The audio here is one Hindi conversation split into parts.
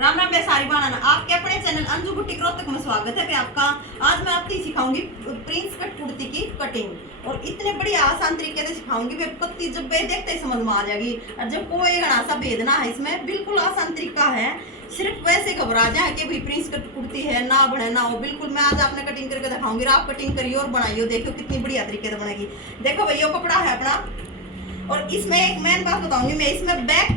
राम राम बेसारी बाणा, आपके अपने चैनल अंजू बुटीक रोहतक में स्वागत है आपका। आज मैं आपको सिखाऊंगी प्रिंस कट कुर्ती की कटिंग और इतने बड़ी आसान तरीके से सिखाऊंगी वे पत्ती जब वे देखते ही समझ में आ जाएगी। और जब कोई घना सा भेदना है इसमें बिल्कुल आसान तरीका है। सिर्फ वैसे घबरा जाए कि भाई प्रिंस कट कुर्ती है ना बने ना हो, बिल्कुल मैं आज आपने कटिंग करके दिखाऊंगी। आप कटिंग करिए और बनाइए, देखियो कितनी बढ़िया तरीके से बनेगी। देखो भाई ये कपड़ा है अपना और इसमें एक मेन बात बताऊंगी मैं, इसमें बैक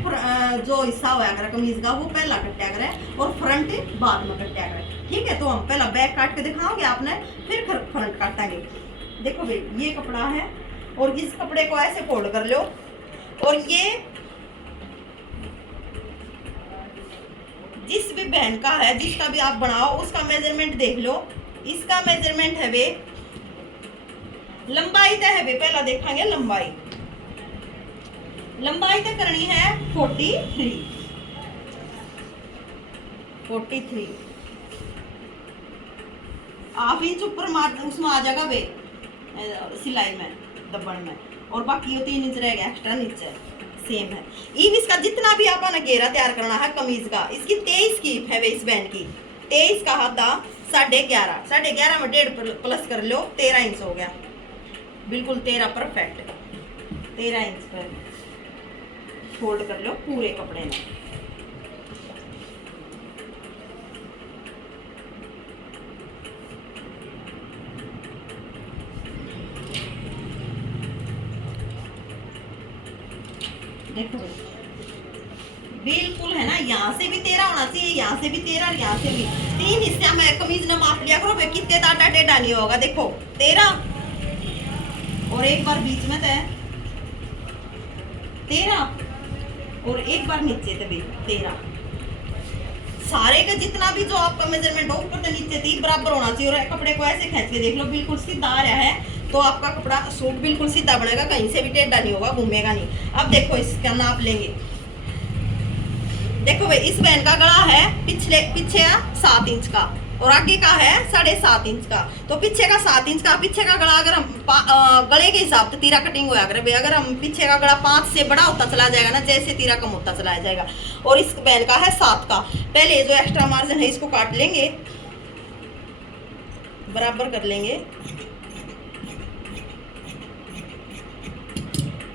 जो हिस्सा हुआ करे कमीज का वो पहला कट्या करे और फ्रंट बाद में कट्या करे। ठीक है, तो हम पहला बैक काट के दिखाओगे आपने, फिर फ्रंट काटेंगे। देखो भाई ये कपड़ा है और इस कपड़े को ऐसे फोल्ड कर लो और ये जिस भी बहन का है जिसका भी आप बनाओ उसका मेजरमेंट देख लो। इसका मेजरमेंट है वे लंबाई तय है वे, पहला देखेंगे लंबाई तक करनी है 43 हाफ इंच ऊपर उसमें आ जाएगा वे सिलाई में दबन में, और बाकी ये 3 इंच रहेगा एक्स्ट्रा नीचे सेम है। इव इसका जितना भी आपने घेरा तैयार करना है कमीज का, इसकी 23 की है वे इस बैंड की। 23 का हाथा 11.5 में 1.5 प्लस कर लो, 13 इंच हो गया। बिल्कुल 13 परफेक्ट, 13 इंच पर फोल्ड कर लो पूरे कपड़े में। देखो बिल्कुल है ना, यहाँ से भी 13 होना चाहिए, यहाँ से भी 13 और यहाँ से भी 3 हिस्से में कमीज ने माप लिया करो, कितने डाटा टेढ़ा नहीं होगा। देखो 13 और एक बार बीच में तय 13 और एक बार नीचे तभी 13। सारे का जितना भी जो आपका मेजरमेंट हो ऊपर से नीचे तक बराबर होना चाहिए। और कपड़े को ऐसे खींच के देख लो, बिल्कुल सीधा आ रहा है तो आपका कपड़ा सूट बिल्कुल सीधा बनेगा, कहीं से भी टेढ़ा नहीं होगा, घूमेगा नहीं। अब देखो इसका नाप लेंगे। देखो भाई इस बहन का गला है पीछे 7 इंच का और आगे का है 7.5 इंच का। तो पीछे का 7 इंच का, पीछे का गला अगर हम गले के हिसाब से तीरा कटिंग होया करे भाई, अगर हम पीछे का गला 5 से बड़ा होता चला जाएगा ना, जैसे तीरा कम होता चला जाएगा। और इस बहन का है 7 का। पहले जो एक्स्ट्रा मार्जिन है इसको काट लेंगे, बराबर कर लेंगे।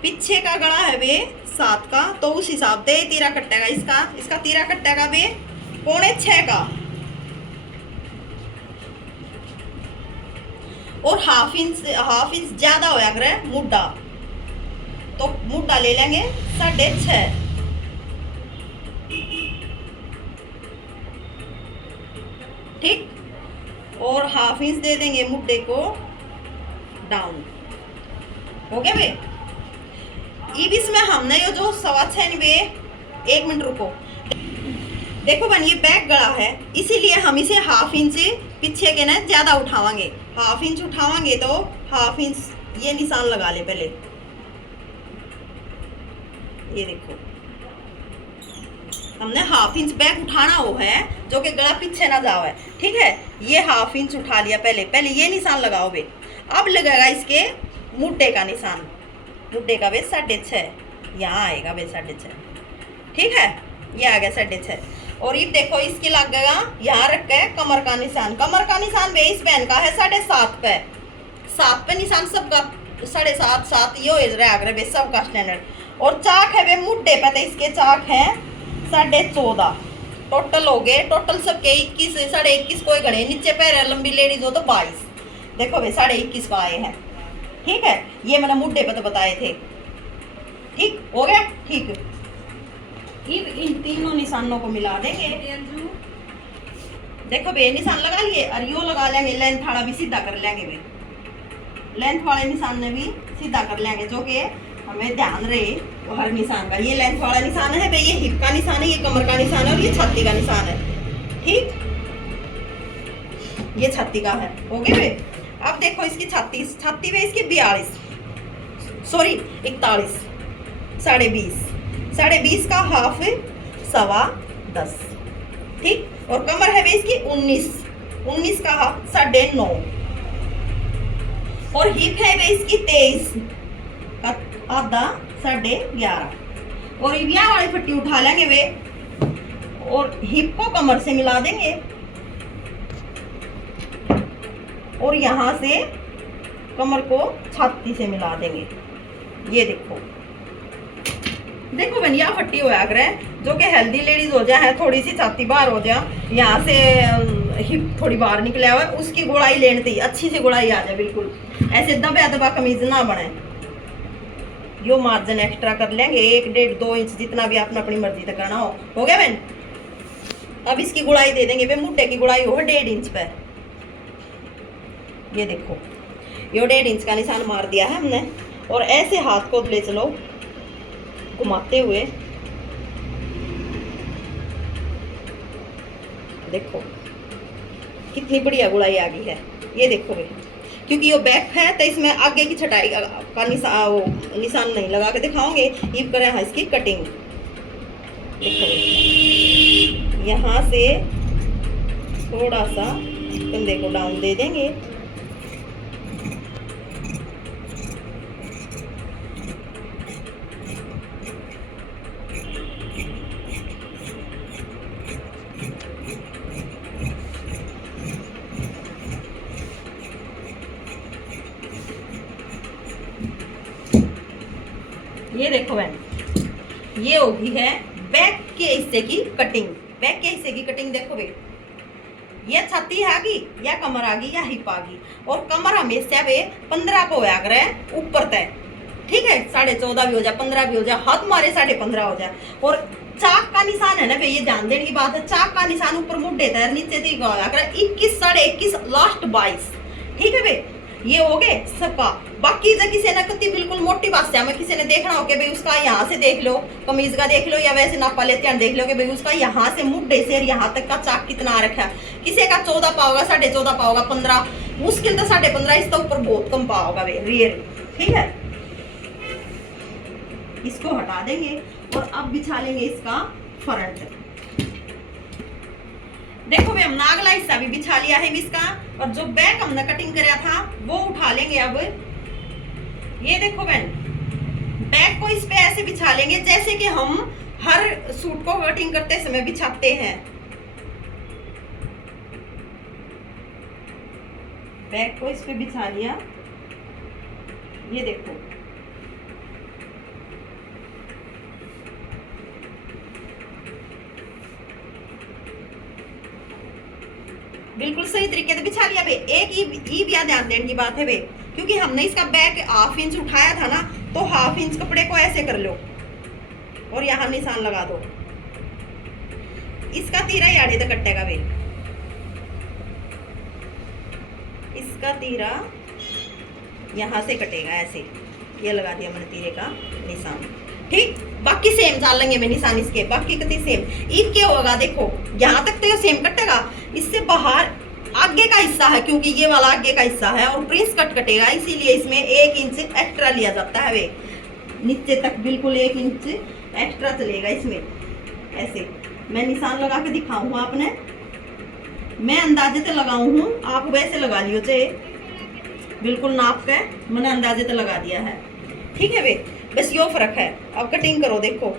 पीछे का गला है वे 7 का, तो उस हिसाब से तीरा कट्टेगा इसका तीरा कट्टेगा वे 6.25 का। और हाफ इंच ज्यादा होया करे मुड्डा, तो मुड्डा ले लेंगे 6.5। ठीक, और हाफ इंच दे देंगे मुड्डे को डाउन। हो गया वे। अब इसमें हमने ये जो 6.25 वे 1 मिनट रुको। देखो बन ये बैक गला है, इसीलिए हम इसे हाफ इंच पीछे के ना ज्यादा उठावांगे। हाफ इंच उठावांगे तो हाफ इंच ये निशान लगा ले पहले। ये देखो हमने हाफ इंच बैक उठाना हो है जो कि गला पीछे ना जाओ है। ठीक है, ये हाफ इंच उठा लिया पहले ये निशान लगाओ बे। अब लगेगा इसके मुड्डे का निशान, मुड्डे का वे 6.5 यहाँ आएगा वे 6.5। ठीक है, ये आ गया 6.5। और ये देखो इसकी लगेगा यहाँ रख के कमर का निशान वे इस बहन का है 7.5 पे। 7 पे निशान सबका 7.5 ये हो रहा है सबका स्टैंडर्ड। और चाक है वे मुड्डे पे, तो इसके चाक है 14.5 टोटल हो गए। टोटल सबके 21 21.5 कोई गणे नीचे पैर लंबी लेडीज हो तो 22। देखो भाई 21.5 का आए हैं। ठीक है, ये मैंने मुड्डे पे तो बताए थे। ठीक हो गया। ठीक, इन तीनों निशानों को मिला देंगे। देखो बे निशान लगा लिए और यो लगा लेंगे, लेंथ वाला भी सीधा कर लेंगे वे। लेंथ वाले निशान ने भी सीधा कर लेंगे, जो कि हमें ध्यान रहे वो हर निशान का। ये लेंथ वाला निशान है बे, ये हिप का निशान है, ये कमर का निशान है और ये छाती का निशान है। ठीक, ये छाती का है। हो गए वे। अब देखो इसकी छाती में इसकी 41 साढ़े बीस का हाफ 10.25। ठीक, और कमर है इसकी 19 का हाफ 9.5। और हिप है इसकी 23 का आधा 11.5। और ये वाली पट्टी उठा लेंगे वे और हिप को कमर से मिला देंगे और यहाँ से कमर को छाती से मिला देंगे। ये देखो देखो बहन, यह फट्टी हो आग्रह जो कि हेल्दी लेडीज हो जाए, थोड़ी सी छाती बाहर हो जाए, यहाँ से हिप थोड़ी बाहर निकले हुआ, उसकी गोलाई लेने अच्छी सी गोलाई आ जाए, बिल्कुल ऐसे दबा दबा कमीज ना बने। यो मार्जिन एक्स्ट्रा कर लेंगे 1, 1.5, 2 इंच जितना भी आपने अपनी मर्जी तक करना हो गया बहन। अब इसकी गुड़ाई दे देंगे, वे मुट्ठे की गुड़ाई हो 1.5 इंच पे। ये देखो ये 1.5 इंच का निशान मार दिया है हमने और ऐसे हाथ को ले चलो घुमाते हुए, देखो कितनी बढ़िया गुड़ाई आ गई है। ये देखो भाई, क्योंकि ये बैक है तो इसमें आगे की छटाई का निशान नहीं लगा के दिखाओगे। ये करें हाँ इसकी कटिंग, देखो यहाँ से थोड़ा सा कंधे को डाउन दे देंगे, ये देखो बहन, ये होगी है बैक के हिस्से की कटिंग। बैक के हिस्से की कटिंग देखो भाई, ये छाती आ गई या कमर आ गई या हिप आ गई, और कमर हमेशा वे 15 को होया करे ऊपर तय, ठीक है 14.5 भी हो जाए, 15 भी हो जाए, हाथ मारे 15.5 हो जाए। और चाक का निशान है ना भाई, ये ध्यान देने की बात है, चाक का निशान ऊपर मुड़ देता है, नीचे 21, 21, लास्ट 22, ठीक है भाई। ये हो गए सबका। बाकी जब किसी ने कति बिल्कुल मोटी बात से हमें किसी ने देखना हो कि भाई उसका यहाँ से देख लो, कमीज का देख लो, या वैसे नापा लेते हैं देख लो कि भाई उसका यहाँ से मुड्ढे से यहाँ तक का चाक कितना आ रखा है। किसी का 14 पा होगा, 14.5 पा होगा, 15 मुश्किल तो 15.5, इसका ऊपर बहुत कम पा होगा भाई रियल, ठीक है। इसको हटा देंगे और अब बिछा लेंगे इसका फ्रंट। देखो भाई हमने अगला हिस्सा भी बिछा लिया है इसका, और जो बैक हमने कटिंग कराया था वो उठा लेंगे। अब ये देखो बहन, बैक को इस पे ऐसे बिछा लेंगे जैसे कि हम हर सूट को कटिंग करते समय बिछाते हैं। बैक को इस पे बिछा लिया, ये देखो बिल्कुल सही तरीके से बिछा लिया। एक ही ध्यान देने की बात है भाई, क्योंकि हमने इसका बैक 1/2 इंच उठाया था ना, तो 1/2 इंच कपड़े को ऐसे कर लो और यहाँ निशान लगा दो। इसका तीरा यानी तक कटेगा भाई, इसका तीरा यहाँ से कटेगा ऐसे, ये लगा दिया मैंने तीरे का निशान, ठीक। बाकी सेम डाल लेंगे मैं निशान इसके, बाकी कति सेम। ईद क्या होगा देखो, यहाँ तक तो ये सेम कटेगा, इससे बाहर आगे का हिस्सा है, क्योंकि ये वाला आगे का हिस्सा है और प्रिंस कट कटेगा, इसीलिए इसमें 1 इंच एक्स्ट्रा लिया जाता है वे, नीचे तक बिल्कुल 1 इंच एक्स्ट्रा चलेगा इसमें। ऐसे मैं निशान लगा के दिखाऊंगा आपने, मैं अंदाजे से लगाऊ हूँ, आप वैसे लगा लियो चाहे, बिल्कुल नाप के मैंने अंदाजे से लगा दिया है, ठीक है वे। बस यो फर्क है। अब कटिंग करो देखो,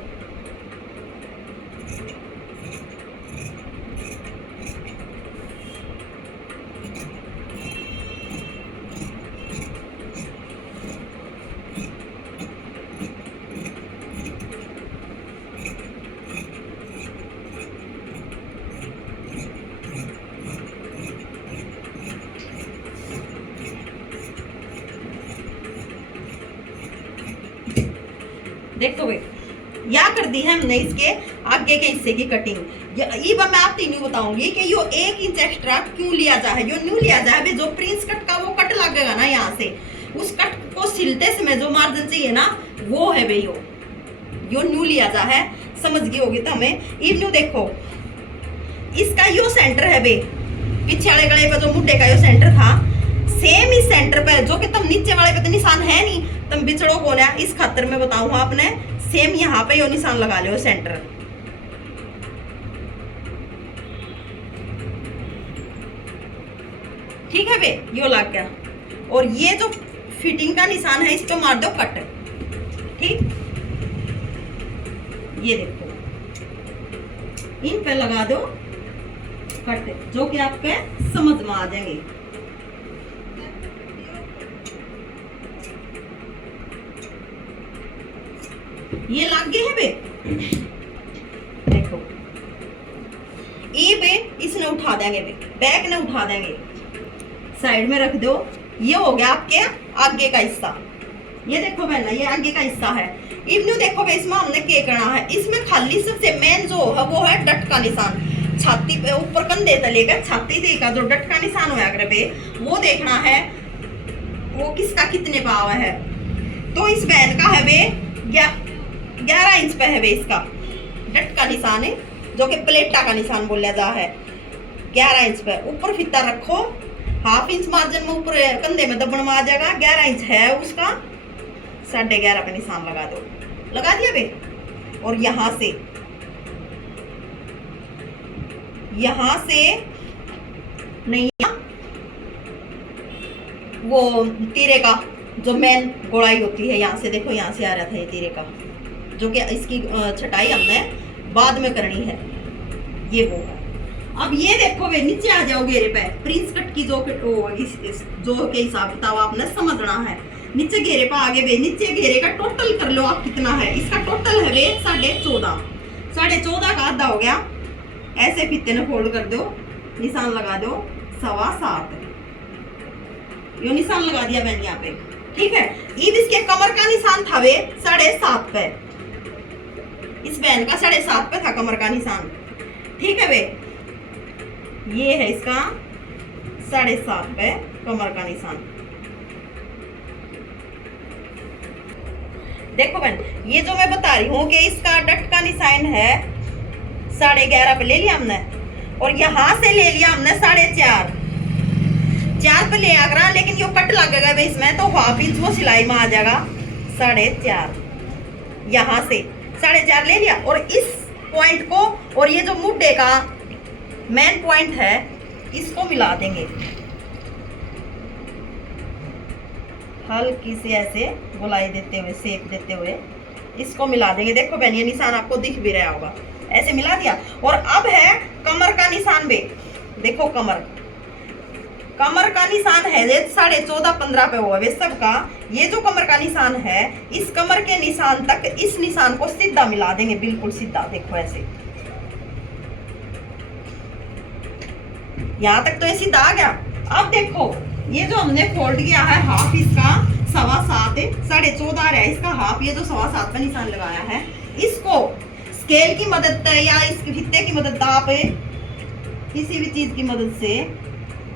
देखो भाई या कर दी है हमने इसके आगे के हिस्से की कटिंग। ये मैं आप तीनों बताऊंगी कि यो 1 इंच एक्स्ट्रा क्यों लिया जाए, यो न्यू लिया जाए। जो प्रिंस कट का वो कट लगेगा ना यहाँ से, उस कट को सिलते समय जो मार्जिन चाहिए ना वो है भाई यो न्यू लिया जाए, समझ गई होगी तो हमें। ये न्यू देखो इसका यो सेंटर है भाई, पीछे वाले गले पे जो मुट्ठे का यो सेंटर था, सेम इस सेंटर पे जो कि तुम नीचे वाले पे तो निशान है नहीं, तुम बिछड़ो को ना, इस खातर मैं बताऊंगा आपने सेम यहाँ पे यो निशान लगा लो सेंटर, ठीक है बे, यो लग गया। और ये जो फिटिंग का निशान है इसको मार दो कट, ठीक। ये देखो इन पे लगा दो कट, जो कि आपके समझ में आ जाएंगे। ये लग गए हैं बे, देखो ये बे इसने उठा देंगे बे, बैक ने उठा देंगे, साइड में रख दो। ये हो गया आपके आगे का हिस्सा। ये देखो बहना, ये आगे का हिस्सा है। इब्नु देखो बे, इसमें हमने क्या करना है, इसमें खाली सबसे मेन जो है वो है डट का निशान। छाती पे ऊपर कंधे तले का छाती तले का जो डट का निशान होया करे बे, वो देखना है वो किसका कितने पे आवा है। तो इस बहन का है बे 11 इंच पे है बे, इसका डट का निशान है, जो कि प्लेटा का निशान बोला जा है। 11 इंच पे ऊपर फीता रखो, हाफ इंच मार्जिन में ऊपर कंधे में दबन में आ जाएगा। 11 इंच है उसका, 11.5 पे निशान लगा दो। लगा दिया बे। और यहां से नहीं, वो तीरे का जो मेन गोलाई होती है, यहाँ से देखो, यहाँ से आ रहा था ये तीरे का, जो कि इसकी छटाई हमने बाद में करनी है। ये वो है। अब ये देखो वे, नीचे आ जाओ घेरे पे, प्रिंस कट की जो के हिसाब किताब आपने समझना है। नीचे घेरे पे आगे वे, नीचे घेरे का टोटल कर लो आप कितना है। इसका टोटल है वे 14.5, 14.5 का आधा हो गया। ऐसे फीते ने फोल्ड कर दो, निशान लगा दो 7.25। यो निशान लगा दिया मैंने यहाँ पे, ठीक है। ईद इसके कमर का निशान था वे 7.5 पे, इस बहन का 7.5 पे था कमर का निशान, ठीक है वे। ये है इसका 7.5 पे कमर का निशान। देखो बहन, ये जो मैं बता रही हूँ कि इसका डट का निशान है 11.5 पे ले लिया हमने, और यहाँ से ले लिया हमने 4.5 पे ले आगरा, लेकिन यो कट लगेगा बे इसमें, तो हाफ इंच वो सिलाई में आ जाएगा 4.5। यहाँ से 4.5 ले लिया, और इस पॉइंट को और ये जो मुड्डे का मेन पॉइंट है इसको मिला देंगे, हल्की से ऐसे गोलाई देते हुए, शेप देते हुए इसको मिला देंगे। देखो बहन, ये निशान आपको दिख भी रहा होगा, ऐसे मिला दिया। और अब है कमर का निशान बे, देखो कमर का निशान है 14.5-15 पे हुआ वे सबका। ये जो कमर का निशान है, इस कमर के निशान तक इस निशान को सीधा मिला देंगे, बिल्कुल सीधा। देखो ऐसे, यहां तक तो ये सीधा आ गया। अब देखो, ये जो हमने फोल्ड किया है हाफ, इसका 7.25, 14.5 आ रहा है इसका हाफ। ये जो 7.25 का निशान लगाया है, इसको स्केल की मदद से या इस फीते की मदद से, आप किसी भी चीज की मदद से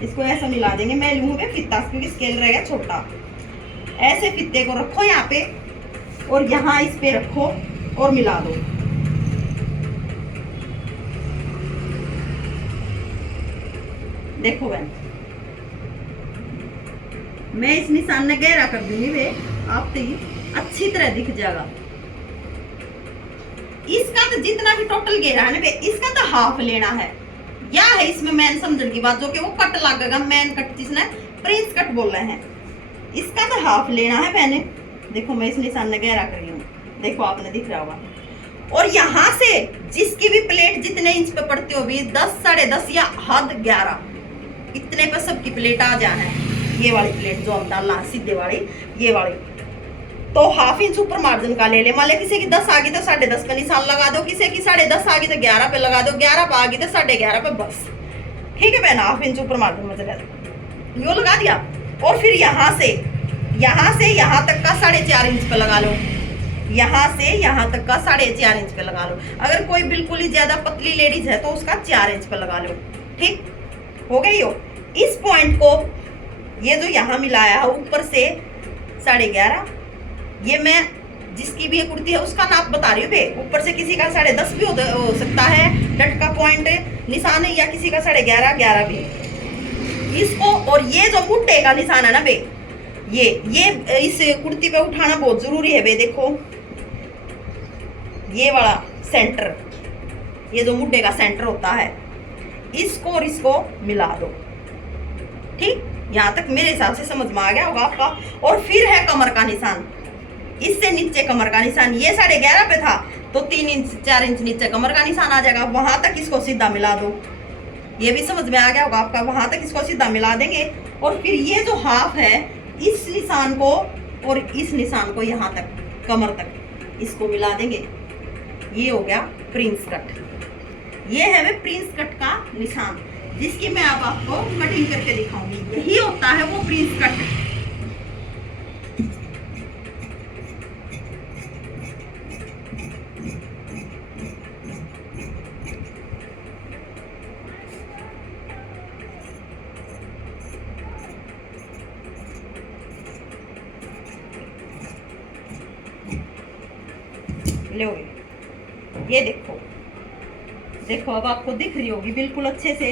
इसको ऐसा मिला देंगे। मैं लूंगा फीता क्योंकि स्केल रहेगा छोटा। ऐसे फीते को रखो यहाँ पे, और यहाँ इस पे रखो और मिला दो। देखो बहन, मैं इस निशान ने गहरा कर दूंगी वे, आप अच्छी तरह दिख जाएगा। इसका तो जितना भी टोटल गहरा है ना वे, इसका तो हाफ लेना है। या है इसमें मैन समझने की बात, जो कि वो कट लगेगा, मैन कट जिसने प्रिंस कट बोल रहे हैं, इसका तो हाफ लेना है मैंने। देखो मैं इस निशान ने गहरा कर रही हूँ, देखो आपने दिख रहा होगा। और यहाँ से जिसकी भी प्लेट जितने इंच पे पड़ती होगी, 10, 10.5 या हद 11, इतने पे सबकी प्लेट आ जाना है। ये वाली प्लेट जो हम डालना है सीधे वाली, ये वाली, तो हाफ इंच ऊपर मार्जिन का ले ले। मान ले किसी की 10 आ गई तो 10.5 पे निशान लगा दो, किसी की 10.5 आ गई तो 11 पे लगा दो, 11 पे आ गई तो 11.5 पे, बस ठीक है बहन। हाफ इंच ऊपर मार्जिन में चला यो लगा दिया। और फिर यहाँ से यहाँ तक का 4.5 इंच पे लगा लो, यहाँ से यहाँ तक का 4.5 इंच पे लगा लो। अगर कोई बिल्कुल ही ज्यादा पतली लेडीज है तो उसका 4 इंच पे लगा लो, ठीक हो गई हो। इस पॉइंट को ये जो यहाँ मिलाया है ऊपर से 11.5, ये मैं जिसकी भी ये कुर्ती है उसका नाप बता रही हूँ बे। ऊपर से किसी का 10.5 भी हो सकता है डट का पॉइंट निशान है, या किसी का 11.5 भी इसको। और ये जो मुट्ठे का निशान है ना बे, ये इस कुर्ती पे उठाना बहुत जरूरी है बे। देखो ये वाला सेंटर, ये जो मुट्ठे का सेंटर होता है, इसको और इसको मिला दो, ठीक। यहाँ तक मेरे हिसाब से समझ में आ गया होगा आपका। और फिर है कमर का निशान, इससे नीचे कमर का निशान, ये 11.5 पे था तो 3 इंच 4 इंच नीचे कमर का निशान आ जाएगा, वहां तक इसको सीधा मिला दो। ये भी समझ में आ गया होगा आपका, वहां तक इसको सीधा मिला देंगे। और फिर ये जो हाफ है इस निशान को और इस निशान को यहाँ तक कमर तक इसको मिला देंगे। ये हो गया प्रिंस कट। ये है वे प्रिंस कट का निशान, जिसकी मैं अब आपको कटिंग करके दिखाऊंगी। यही होता है वो प्रिंस कट। लोगे, ये देखो देखो अब आपको दिख रही होगी बिल्कुल अच्छे से।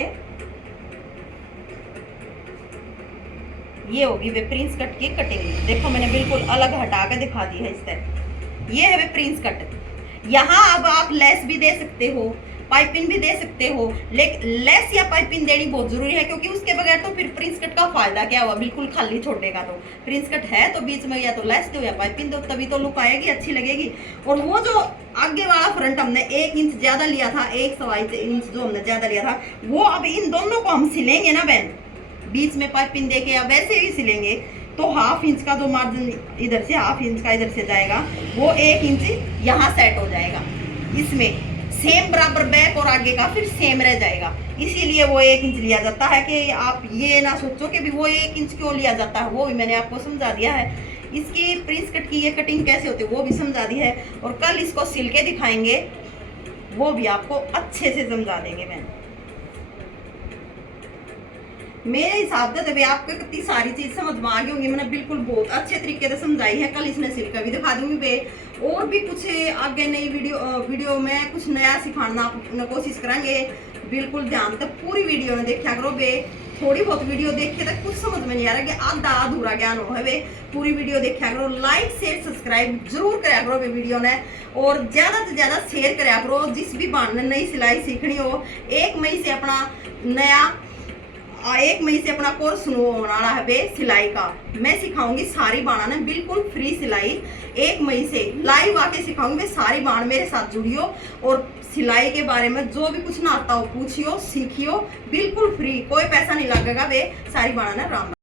ये होगी वे प्रिंस कट की कटिंग। देखो मैंने बिल्कुल अलग हटा के दिखा दी है इस तरह। ये है वे प्रिंस कट। यहाँ अब आप लेस भी दे सकते हो, पाइपिंग भी दे सकते हो, लेकिन लेस या पाइपिंग देनी बहुत जरूरी है, क्योंकि उसके बगैर तो फिर प्रिंस कट का फायदा क्या हुआ, बिल्कुल खाली छोड़ेगा। तो प्रिंस कट है तो बीच में या तो लेस दो या पाइपिंग दो, तभी तो लुक आएगी, अच्छी लगेगी। और वो जो आगे वाला फ्रंट हमने 1 इंच ज्यादा लिया था, 1 इंच जो हमने ज्यादा लिया था, वो अब इन दोनों को हम सिलेंगे ना बहन, बीच में पाइपिंग देके या वैसे ही सिलेंगे तो 1/2 इंच का जो मार्जिन इधर से 1/2 इंच का इधर से जाएगा, वो 1 इंच यहाँ सेट हो जाएगा। इसमें सेम बराबर बैक और आगे का फिर सेम रह जाएगा, इसीलिए वो 1 इंच लिया जाता है। कि आप ये ना सोचो कि भी वो 1 इंच क्यों लिया जाता है, वो भी मैंने आपको समझा दिया है। इसकी प्रिंस कट की ये कटिंग कैसे होती है वो भी समझा दी है, और कल इसको सिल के दिखाएंगे, वो भी आपको अच्छे से समझा देंगे। मेरे हिसाब से जब आपको इतनी सारी चीज समझ में आ गई होंगी, मैंने बिल्कुल बहुत अच्छे तरीके से समझाई है। कल इसने सिल कर भी दिखा दूंगी बे, और भी कुछ आगे नई वीडियो में कुछ नया सिखाना कोशिश करेंगे। बिल्कुल ध्यान से पूरी वीडियो में देखा करो बे, थोड़ी बहुत वीडियो देखे तक कुछ समझ में नहीं आ रहा कि आधा अधूरा ज्ञान हो है वे, पूरी वीडियो देखा करो। लाइक शेयर सब्सक्राइब जरूर करा करो वे वीडियो ने, और ज्यादा से ज्यादा शेयर करा करो। जिस भी बाण ने नई सिलाई सीखनी हो, 1 मई से अपना कोर्स शुरू होने वाला है बे सिलाई का। मैं सिखाऊंगी सारी बाणा ने बिल्कुल फ्री सिलाई, 1 मई से लाइव आके सिखाऊंगी। सारी बाण मेरे साथ जुड़ियो, और सिलाई के बारे में जो भी कुछ ना आता हो पूछियो, सीखियो, बिल्कुल फ्री, कोई पैसा नहीं लगेगा बे। सारी बाणा ने राम।